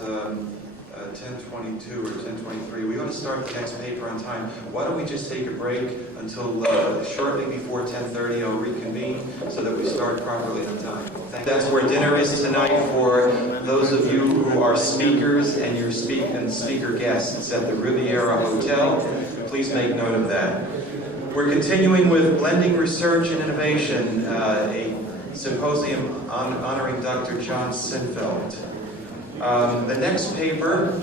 about 10:22 or 10:23. We ought to start the next paper on time. Why don't we just take a break until shortly before 10:30? I'll reconvene so that we start properly on time. That's where dinner is tonight for those of you who are speakers and your speaker guests at the Riviera Hotel. Please make note of that. We're continuing with Blending Research and Innovation, a symposium honoring Dr. John Sinfeld. The next paper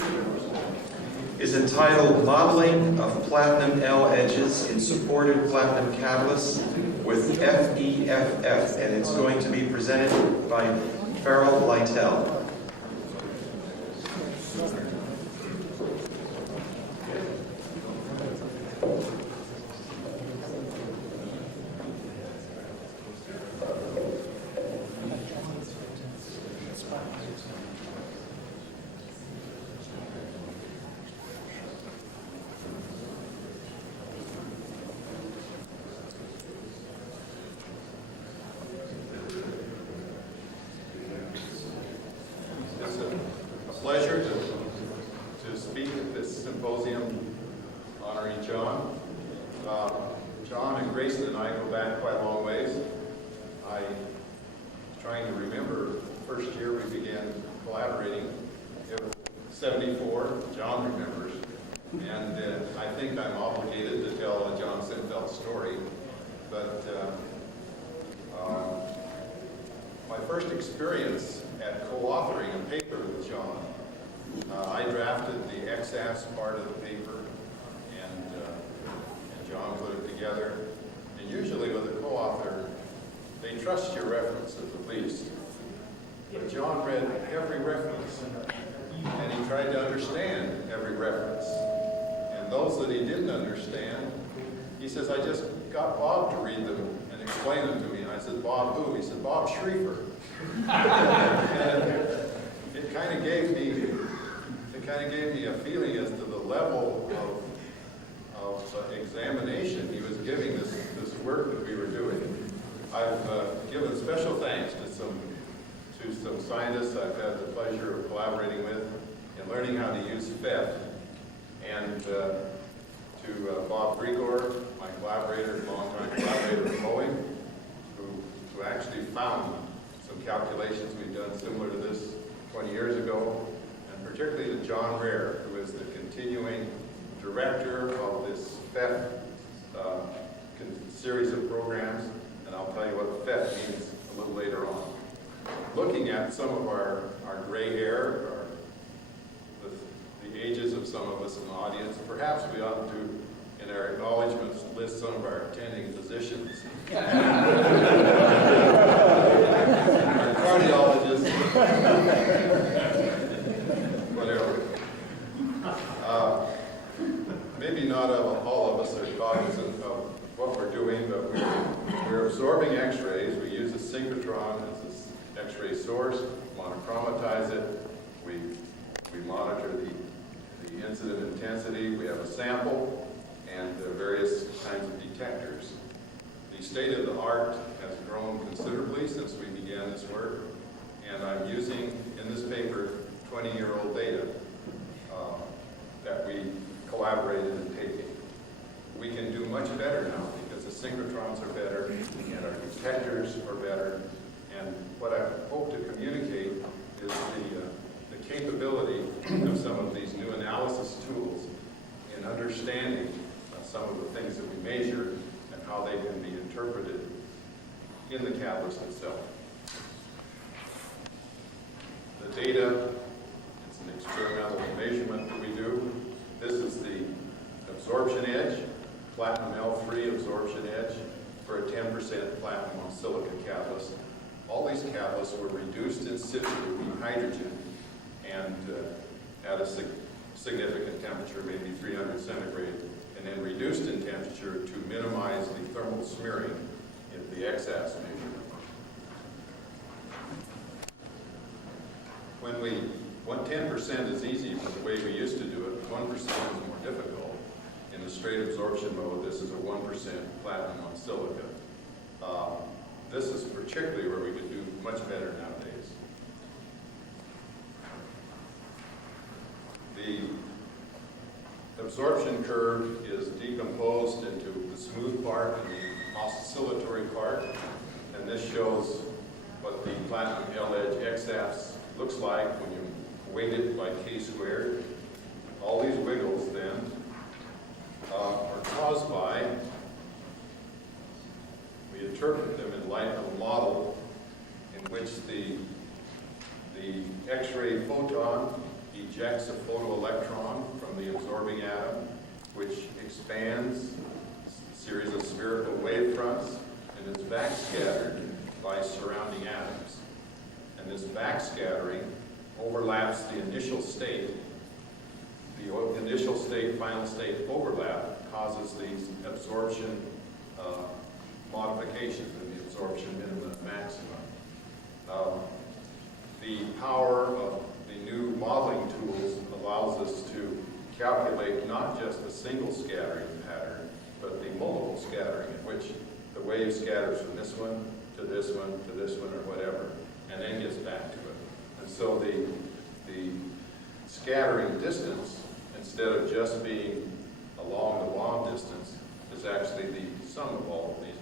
is entitled Modeling of Platinum L Edges in Supported Platinum Catalysts with FEFF, and it's going to be presented by Lytle. Pleasure to speak at this symposium honoring John. John and Grayson and I go back quite a long ways. I was trying to remember the first year we began collaborating. It was 74, John remembers, and I think I'm obligated to tell a John Sinfeld story. But my first experience at co-authoring a paper with John, I drafted the XAS part of the paper, and John put it together. And usually with a co-author, they trust your references at least. But John read every reference, and he tried to understand every reference. And those that he didn't understand, he says, I just got Bob to read them and explain them to me. And I said, Bob who? He said, Bob Schriefer. And it kind of gave me a feeling as to the level of examination he was giving this work that we were doing. I've given special thanks to some scientists I've had the pleasure of collaborating with in learning how to use FEFF, and to Bob Grigor, my collaborator, longtime collaborator at Boeing, who actually found some calculations we've done similar to this 20 years ago, and particularly to John Rare, who is the continuing director of this FEFF series of programs, and I'll tell you what FEFF means a little later on. Looking at some of our gray hair, the ages of some of us in the audience, perhaps we ought to, in our acknowledgments, list some of our attending physicians. Our cardiologists, whatever. Maybe not all of us are cognizant of what we're doing, but we're absorbing X-rays. We use a synchrotron as an X-ray source, monochromatize it. We monitor the incident intensity. We have a sample and various kinds of detectors. The state of the art has grown considerably since we began this work, and I'm using in this paper 20-year-old data that we collaborated in taking. We can do much better now because the synchrotrons are better and our detectors are better, and what I hope to communicate is the capability of some of these new analysis tools in understanding some of the things that we measure and how they can be interpreted in the catalyst itself. The data, it's an experimental measurement that we do. This is the absorption edge, platinum L3 absorption edge for a 10% platinum on silica catalyst. All these catalysts were reduced in situ with hydrogen and at a significant temperature, maybe 300 centigrade, and then reduced in temperature to minimize the thermal smearing in the XAS measurement. When 10% is easy for the way we used to do it, 1% is more difficult. In the straight absorption mode, this is a 1% platinum on silica. This is particularly where we could do much better nowadays. absorption curve is decomposed into the smooth part and the oscillatory part, and this shows what the platinum L-edge X-AFS looks like when you weight it by k². All these wiggles then are caused by, we interpret them in light of a model in which the X-ray photon ejects a photoelectron from the absorbing atom, which expands a series of spherical wave fronts and is backscattered by surrounding atoms. And this backscattering overlaps the initial state. The initial state, final state overlap causes these absorption modifications in the absorption minimum and maximum. The power of the new modeling tools allows us to calculate not just a single scattering pattern, but the multiple scattering in which the wave scatters from this one to this one to this one or whatever, and then gets back to it. And so the scattering distance, instead of just being along the long distance, is actually the sum of all of these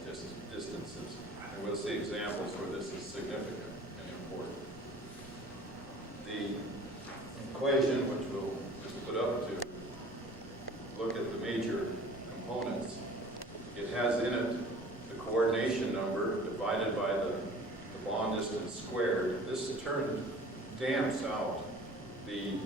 distances. And we'll see examples where this is significant and important. The equation, which we'll just put up to look at the major components, it has in it the coordination number divided by the bond distance squared. This damps out the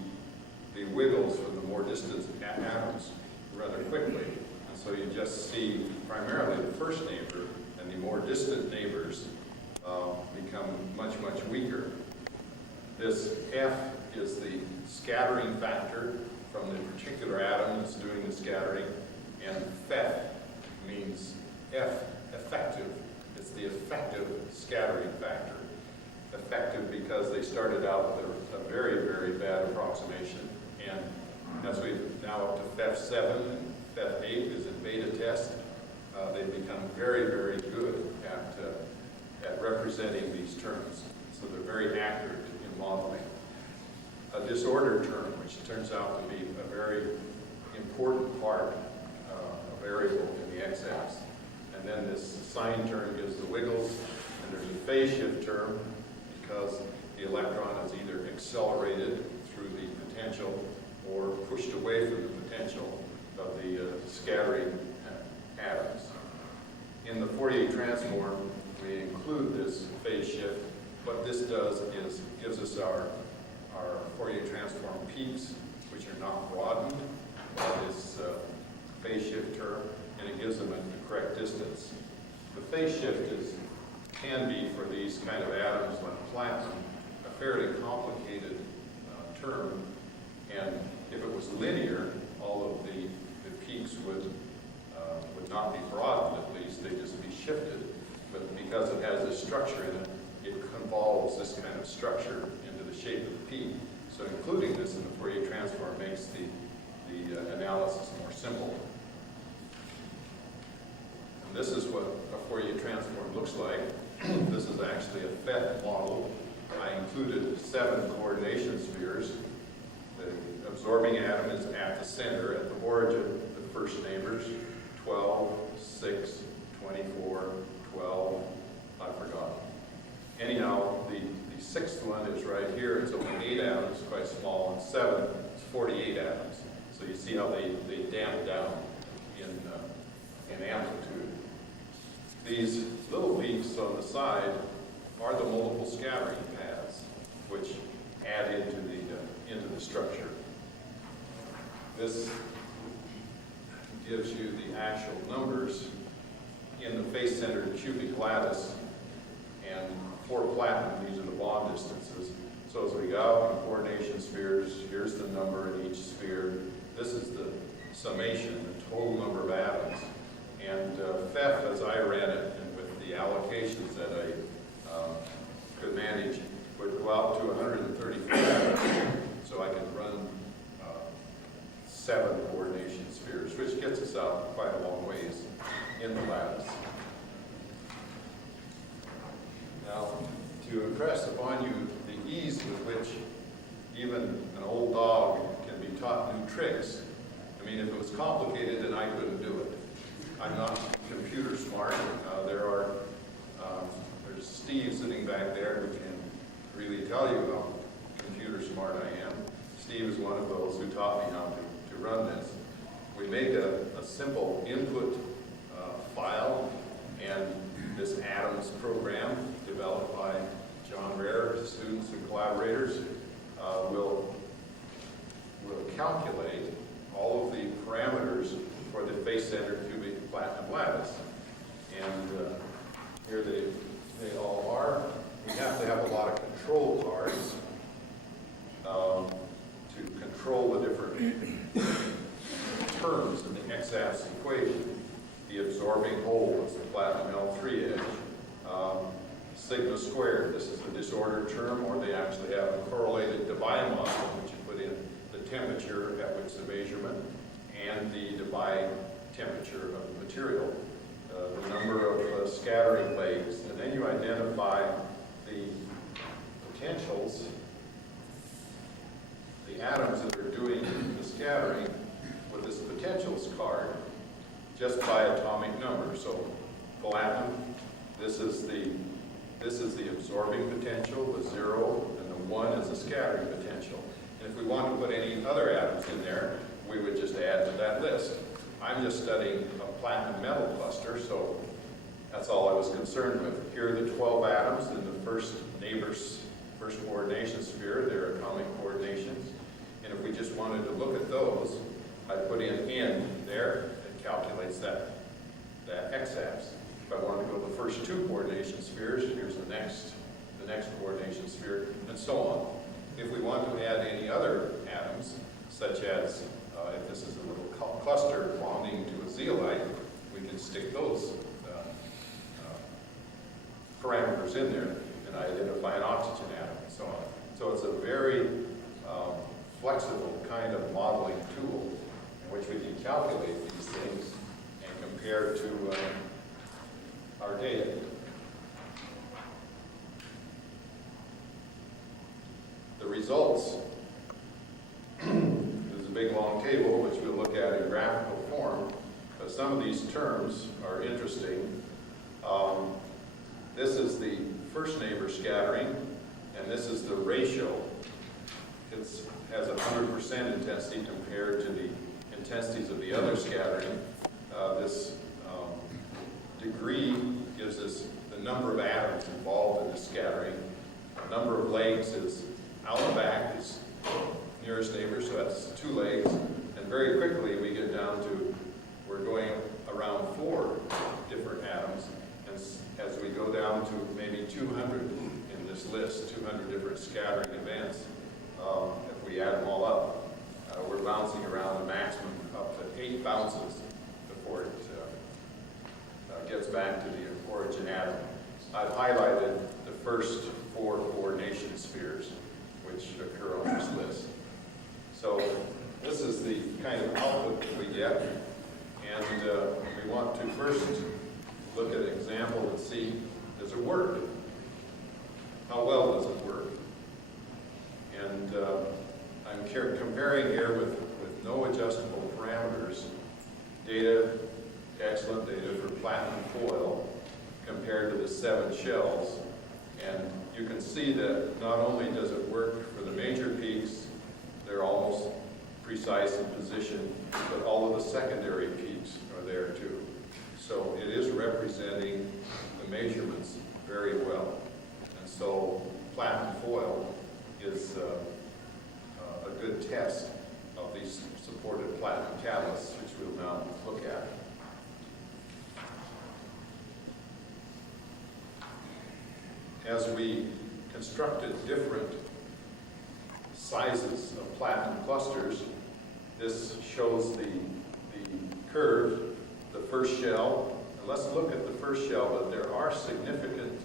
wiggles from the more distant atoms rather quickly. And so you just see primarily the first neighbor, and the more distant neighbors become much, much weaker. This F is the scattering factor from the particular atom that's doing the scattering, and FEFF means effective. It's the effective scattering factor. Effective because they started out with a very, very bad approximation, and as we've now up to FEFF7 and FEFF8 is in beta test, they've become very, very good at representing these terms. So they're very accurate in modeling. A disordered term, which turns out to be a very important part, a variable in the X-AFS. And then this sign term gives the wiggles, and there's a phase shift term because the electron is either accelerated through the potential or pushed away from the potential of the scattering atoms. In the Fourier transform, we include this phase shift. What this does is gives us our Fourier transform peaks, which are not broadened by this phase shift term, and it gives them the correct distance. The phase shift can be, for these kind of atoms like platinum, a fairly complicated term, and if it was linear, all of the peaks would not be broadened, at least, they'd just be shifted. But because it has this structure in it, it convolves this kind of structure into the shape of the peak. So including this in the Fourier transform makes the analysis more simple. And this is what a Fourier transform looks like. This is actually a FEFF model. I included 7 coordination spheres. The absorbing atom is at the center, at the origin, the first neighbors, 12, 6, 24, 12, I forgot. Anyhow, the 6th one is right here. It's only 8 atoms, quite small, and 7 is 48 atoms. So you see how they damp down in amplitude. These little peaks on the side are the multiple scattering paths, which add into the structure. This gives you the actual numbers in the face-centered cubic lattice, and for platinum, these are the bond distances. So as we go out in coordination spheres, here's the number in each sphere. This is the summation, the total number of atoms. And FEFF, as I ran it, and with the allocations that I could manage, would go out to 134 atoms. So I could run 7 coordination spheres, which gets us out quite a long ways in the lattice. Now, to impress upon you the ease with which even an old dog can be taught new tricks, I mean, if it was complicated, then I couldn't do it. I'm not computer smart. There's Steve sitting back there who can really tell you how computer smart I am. Steve is one of those who taught me how to run this. We made a simple input file, and this Adams program developed by John Rare, students and collaborators, will calculate all of the parameters for the face-centered cubic platinum lattice. And here they all are. We have to have a lot of control cards to control the different terms in the x-axis equation. The absorbing hole is the platinum L3 edge. Sigma squared, this is the disordered term, or they actually have a correlated Debye model, which you put in the temperature at which the measurement and the Debye temperature of the material, the number of scattering legs, and then you identify the potentials, the atoms that are doing the scattering with this potentials card just by atomic number. So platinum, this is the absorbing potential, the 0, and the 1 is the scattering potential. And if we want to put any other atoms in there, we would just add to that list. I'm just studying a platinum metal cluster, so that's all I was concerned with. Here are the 12 atoms in the first coordination sphere, their atomic coordinations. And if we just wanted to look at those, I put in N there, it calculates that x-axis. If I want to go to the first 2 coordination spheres, here's the next coordination sphere, and so on. If we want to add any other atoms, such as if this is a little cluster bonding to a zeolite, we can stick those parameters in there and identify an oxygen atom and so on. So it's a very flexible kind of modeling tool in which we can calculate these things and compare to our data. The results is a big long table which we'll look at in graphical form, but some of these terms are interesting. This is the first neighbor scattering, and this is the ratio. It has 100% intensity compared to the intensities of the other scattering. This degree gives us the number of atoms involved in the scattering. The number of legs is out and back is nearest neighbor, so that's 2 legs. And very quickly we get down to, we're going around 4 different atoms. And as we go down to maybe 200 in this list, 200 different scattering events, if we add them all up, we're bouncing around the maximum up to 8 bounces before it gets back to the origin atom. I've highlighted the first 4 coordination spheres which occur on this list. So this is the kind of output that we get, and we want to first look at an example and see, does it work? How well does it work? And I'm comparing here with no adjustable parameters, data, excellent data for platinum foil compared to the 7 shells. And you can see that not only does it work for the major peaks, they're almost precise in position, but all of the secondary peaks are there too. So it is representing the measurements very well. And so platinum foil is a good test of these supported platinum catalysts, which we'll now look at. As we constructed different sizes of platinum clusters, this shows the curve, the first shell. And let's look at the first shell, but there are significant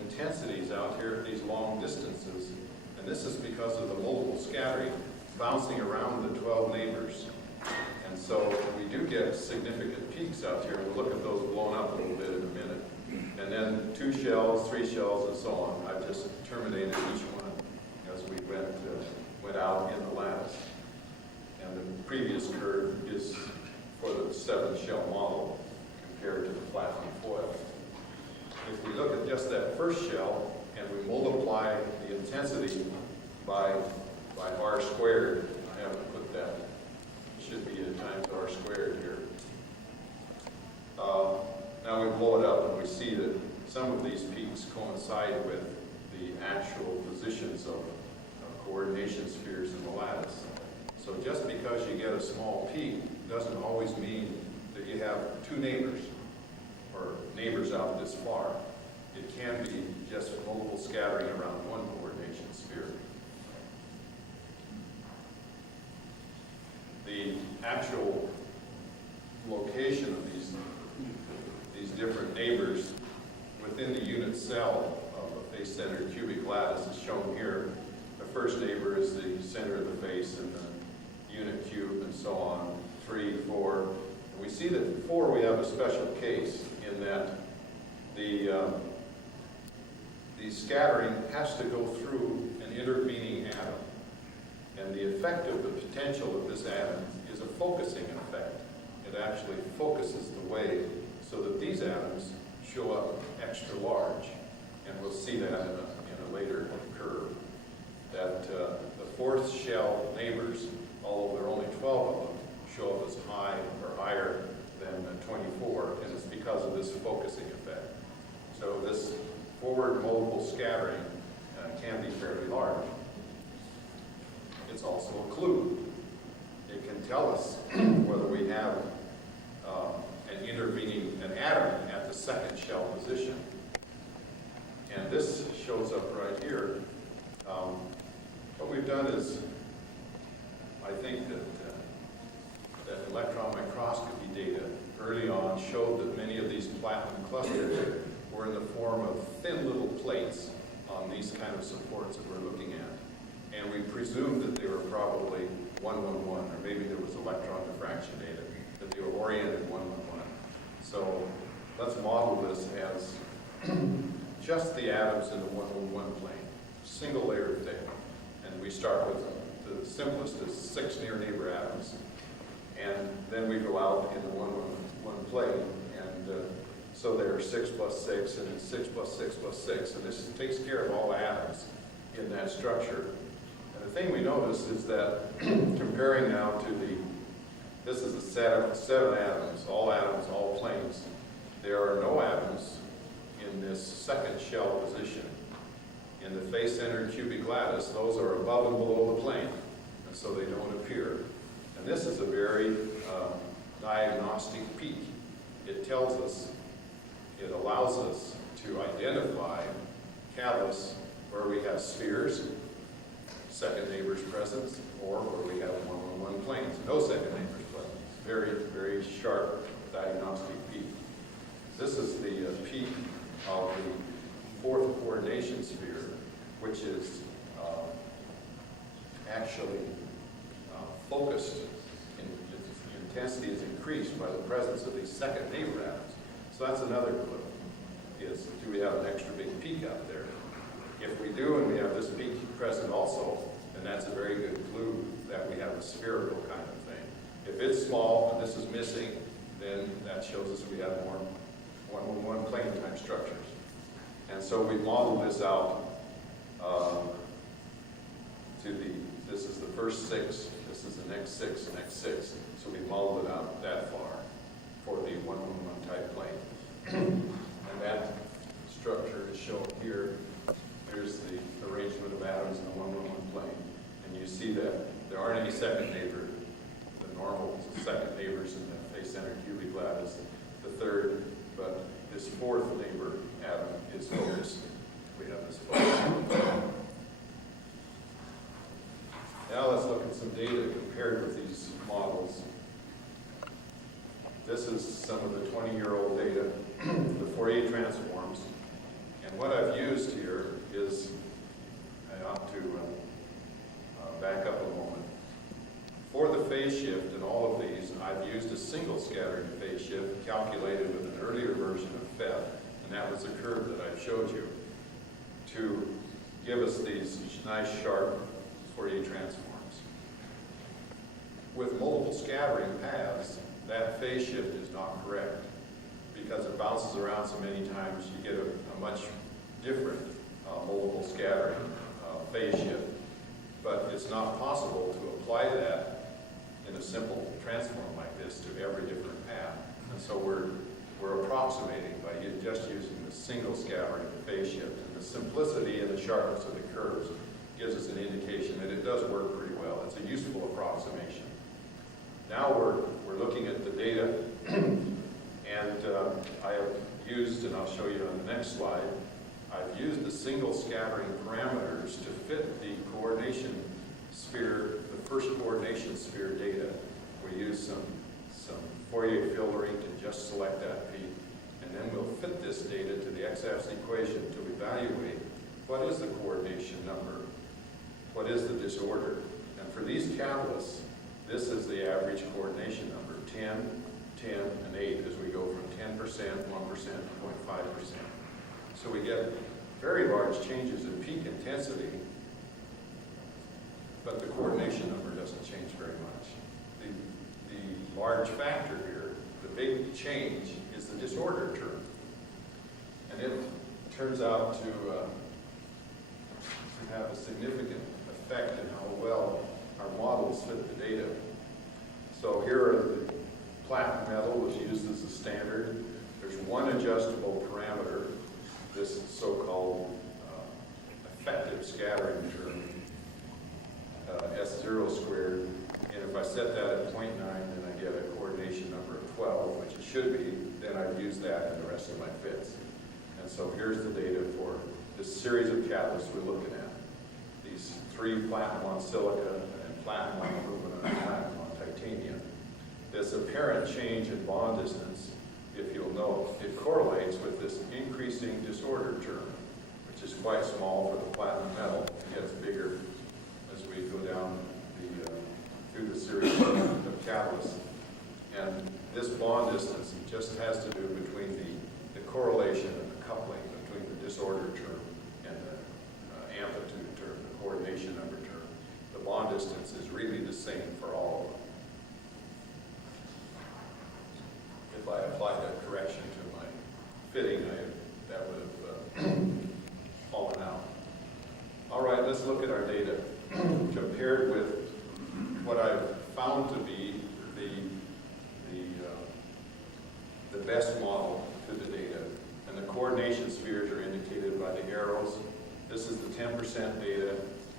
intensities out here at these long distances, and this is because of the multiple scattering bouncing around the 12 neighbors. And so we do get significant peaks out here. We'll look at those blown up a little bit in a minute. And then 2 shells, 3 shells, and so on. I've just terminated each one as we went out in the lattice. And the previous curve 7-shell model compared to the platinum foil. If we look at just that first shell and we multiply the intensity by r squared, I haven't put that, it should be a times r squared here. Now we blow it up and we see that some of these peaks coincide with the actual positions of coordination spheres in the lattice. So just because you get a small peak doesn't always mean that you have two neighbors or neighbors out this far. It can be just multiple scattering around one coordination sphere. The actual location of these different neighbors within the unit cell of a face-centered cubic lattice is shown here. The first neighbor is the center of the face and the unit cube and so on, 3, 4. And we see that 4 we have a special case in that the scattering has to go through an intervening atom. And the effect of the potential of this atom is a focusing effect. It actually focuses the wave so that these atoms show up extra large. And we'll see that in a later curve. That the fourth shell neighbors, although there are only 12 of them, show up as high or higher than 24, and it's because of this focusing effect. So this forward multiple scattering can be fairly large. It's also a clue. It can tell us whether we have an atom at the second shell position. And this shows up right here. What we've done is, I think that electron microscopy data early on showed that many of these platinum clusters were in the form of thin little plates on these kind of supports that we're looking at. And we presumed that they were probably 111, or maybe there was electron diffraction data, that they were oriented 111. So let's model this as just the atoms in the 111 plane, single layer thick. And we start with the simplest is 6 near neighbor atoms. And then we go out in the 111 plane. And so there are 6 plus 6, and it's 6 plus 6 plus 6. And this takes care of all atoms in that structure. And the thing we notice is that comparing now to this is a set of 7 atoms, all planes. There are no atoms in this second shell position. In the face-centered cubic lattice, those are above and below the plane, and so they don't appear. And this is a very diagnostic peak. It tells us, it allows us to identify catalysts where we have spheres, second neighbor's presence, or where we have 111 planes, no second neighbor's presence. Very, very sharp diagnostic peak. This is the peak of the fourth coordination sphere, which is actually focused, its intensity is increased by the presence of these second neighbor atoms. So that's another clue, is do we have an extra big peak out there? If we do, and we have this peak present also, then that's a very good clue that we have a spherical kind of thing. If it's small and this is missing, then that shows us we have more 111 plane type structures. And so we modeled this out this is the first 6, this is the next 6, next 6. So we modeled it out that far for the 111 type plane. And that structure is shown here. Here's the arrangement of atoms in the 111 plane. And you see that there aren't any second neighbor. The normal second neighbors in the face-centered cubic lattice. The third, but this fourth neighbor atom is focused. We have this focus. Now let's look at some data compared with these models. This is some of the 20-year-old data, the Fourier transforms. And what I've used here is, I ought to back up a moment. For the phase shift in all of these, I've used a single scattering phase shift calculated with an earlier version of FEFF, and that was the curve that I showed you, to give us these nice sharp Fourier transforms. With multiple scattering paths, that phase shift is not correct because it bounces around so many times. You get a much different multiple scattering phase shift. But it's not possible to apply that in a simple transform like this to every different path. And so we're approximating by just using the single scattering phase shift. And the simplicity and the sharpness of the curves gives us an indication that it does work pretty well. It's a useful approximation. Now we're looking at the data, and I have used, and I'll show you on the next slide, I've used the single scattering parameters to fit the coordination sphere, the first coordination sphere data. We use some Fourier filtering to just select that peak, and then we'll fit this data to the x-axis equation to evaluate what is the coordination number, what is the disorder. And for these catalysts, this is the average coordination number, 10, 10, and 8, as we go from 10%, 1%, to 0.5%. So we get very large changes in peak intensity, but the coordination number doesn't change very much. The large factor here, the big change, is the disorder term. And it turns out to have a significant effect in how well our models fit the data. So here are the platinum metal was used as a standard. There's one adjustable parameter, this so-called effective scattering term, S0 squared. And if I set that at 0.9, then I get a coordination number of 12, which it should be. Then I'd use that in the rest of my fits. And so here's the data for this series of catalysts we're looking at. These 3 platinum on silica and platinum on aluminum and platinum on titanium. This apparent change in bond distance, if you'll note, it correlates with this increasing disorder term, which is quite small for the platinum metal. It gets bigger as we go down through the series of catalysts. And this bond distance just has to do between the correlation and the coupling between the disorder term and the amplitude term, the coordination number term. The bond distance is really the same for all of them. If I applied a correction to my fitting, that would have fallen out. All right, let's look at our data compared with what I've found to be the best model to the data. And the coordination spheres are indicated by the arrows. This is the 10% data,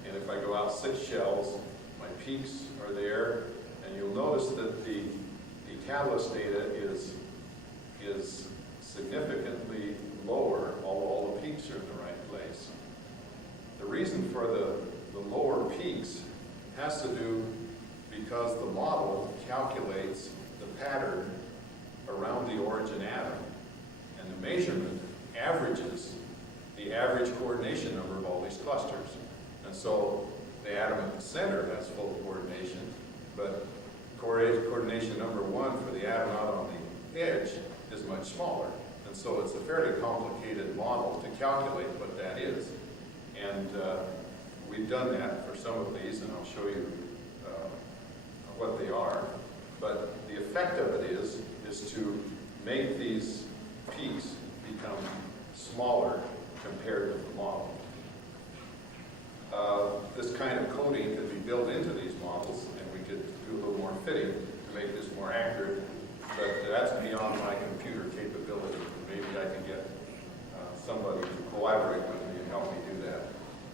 and if I go out 6 shells, my peaks are there, and you'll notice that the catalyst data is significantly lower, although all the peaks are in the right place. The reason for the lower peaks has to do because the model calculates the pattern around the origin atom, and the measurement averages the average coordination number of all these clusters. And so the atom at the center has full coordination, but coordination number 1 for the atom out on the edge is much smaller. And so it's a fairly complicated model to calculate what that is. And we've done that for some of these, and I'll show you what they are. But the effect of it is to make these peaks become smaller compared with the model. This kind of coding could be built into these models, and we could do a little more fitting to make this more accurate, but that's beyond my computer capability. Maybe I can get somebody to collaborate with me and help me do that.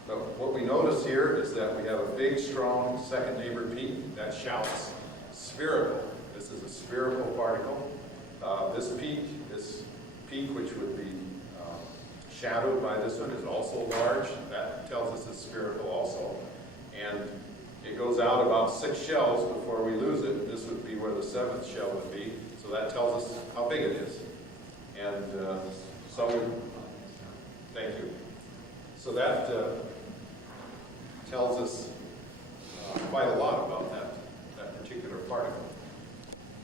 But what we notice here is that we have a big, strong second neighbor peak that shouts spherical. This is a spherical particle. This peak, which would be shadowed by this one, is also large. That tells us it's spherical also. And it goes out about 6 shells before we lose it. This would be where the 7th shell would be. So that tells us how big it is. And thank you. So that tells us quite a lot about that particular particle.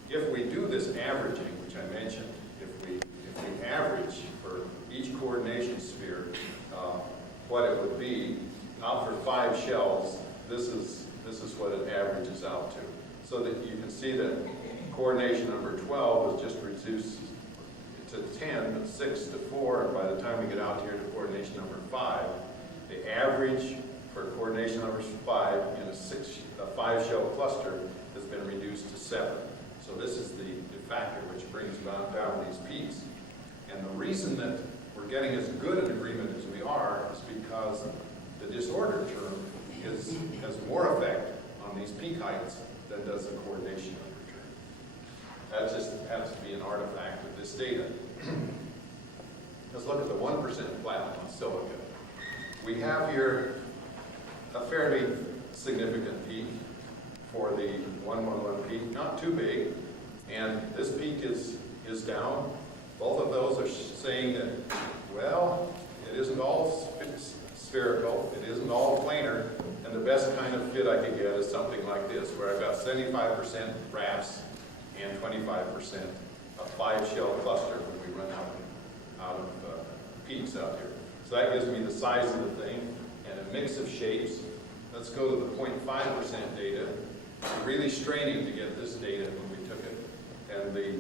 If we do this averaging, which I mentioned, if we average for each coordination sphere what it would be out for 5 shells, this is what it averages out to. So that you can see that Coordination number 12 was just reduced to 10, but 6 to 4, and by the time we get out here to coordination number 5, the average for coordination number 5 in a 5-shell cluster has been reduced to 7. So this is the factor which brings down these peaks. And the reason that we're getting as good an agreement as we are is because the disorder term has more effect on these peak heights than does the coordination number term. That just has to be an artifact of this data. Let's look at the 1% platinum on silica. We have here a fairly significant peak for the 111 peak, not too big, and this peak is down. Both of those are saying that, well, it isn't all spherical, it isn't all planar, and the best kind of fit I could get is something like this, where I've got 75% rafts and 25% a 5-shell cluster when we run out of peaks out here. So that gives me the size of the thing and a mix of shapes. Let's go to the 0.5% data. I'm really straining to get this data when we took it, and the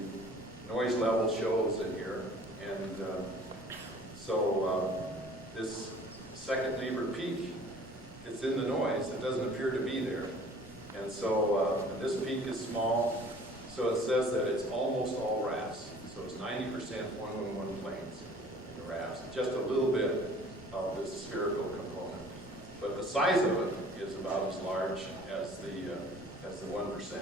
noise level shows it here. And so this second neighbor peak, it's in the noise. It doesn't appear to be there. And so this peak is small, so it says that it's almost all rafts. So it's 90% 111 planes in the rafts, just a little bit of this spherical component. But the size of it is about as large as the 1%.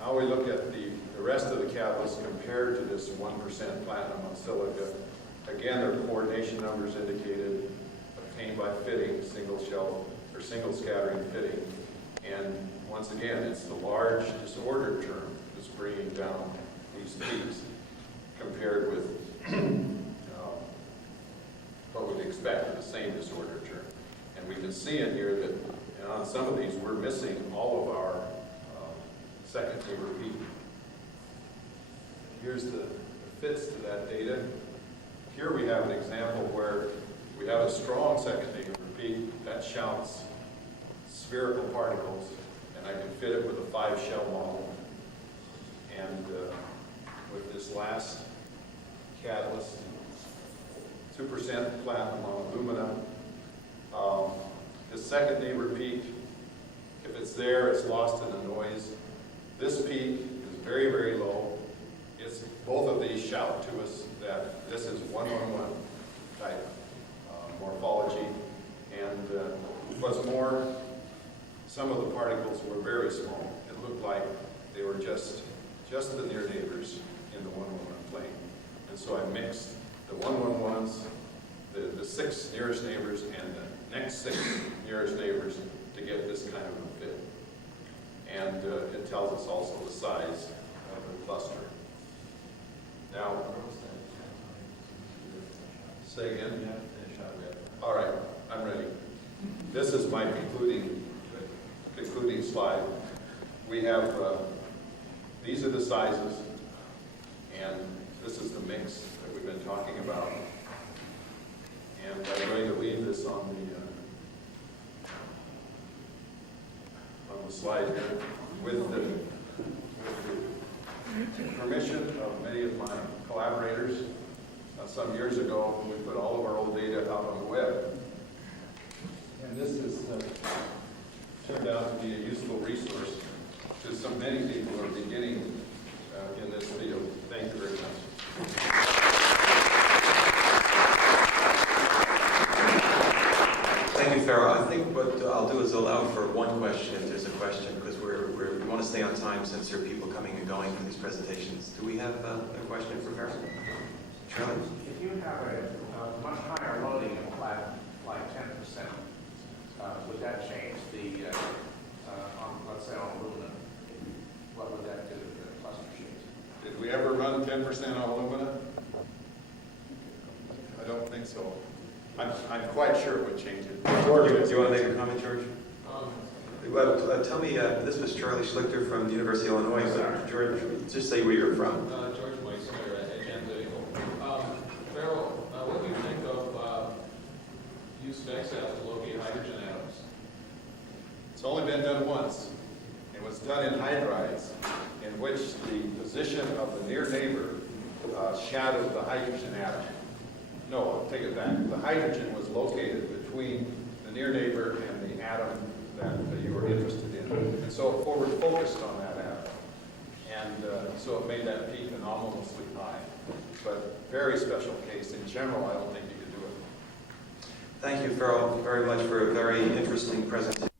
Now we look at the rest of the catalysts compared to this 1% platinum on silica. Again, their coordination numbers indicated obtained by fitting, single shell or single scattering fitting. And once again, it's the large disordered term that's bringing down these peaks compared with what we'd expect for the same disordered term. And we can see in here that on some of these, we're missing all of our second neighbor peak. Here's the fits to that data. Here we have an example where we have a strong second neighbor peak that shouts spherical particles, and I can fit it with a 5-shell model. And with this last catalyst, 2% platinum on aluminum. The second neighbor peak, if it's there, it's lost in the noise. This peak is very, very low. Both of these shout to us that this is 111 type morphology. And what's more, some of the particles were very small. It looked like they were just the near neighbors in the 111 plane. And so I mixed the 111s, the 6 nearest neighbors, and the next 6 nearest neighbors to get this kind of a fit. And it tells us also the size of the cluster. Now, say again? All right, I'm ready. This is my concluding slide. We have, these are the sizes, and this is the mix that we've been talking about. And I'm going to leave this on the slide here with the permission of many of my collaborators. Some years ago, we put all of our old data out on the web. And this has turned out to be a useful resource to many people who are beginning in this field. Thank you very much. Thank you, Farrell. I think what I'll do is allow for one question if there's a question, because we want to stay on time since there are people coming and going for these presentations. Do we have a question for Farrell? Charlie? If you have a much higher loading of platinum, like 10%, would that change the, let's say on aluminum, what would that do to the cluster shapes? Did we ever run 10% on alumina? I don't think so. I'm quite sure it would change it. George, do you want to make a comment, George? Tell me, this was Charlie Schlichter from the University of Illinois. So George, just say where you're from. George Meissner at Janzadical. Farrell, what do you think of use of XF to locate hydrogen atoms? It's only been done once. done in hydrides in which the position of the near neighbor shadowed the hydrogen atom. No, I'll take it back. The hydrogen was located between the near neighbor and the atom that you were interested in. And so it forward focused on that atom. And so it made that peak anomalously high. But very special case. In general, I don't think you could do it. Thank you, Farrell, very much for a very interesting presentation.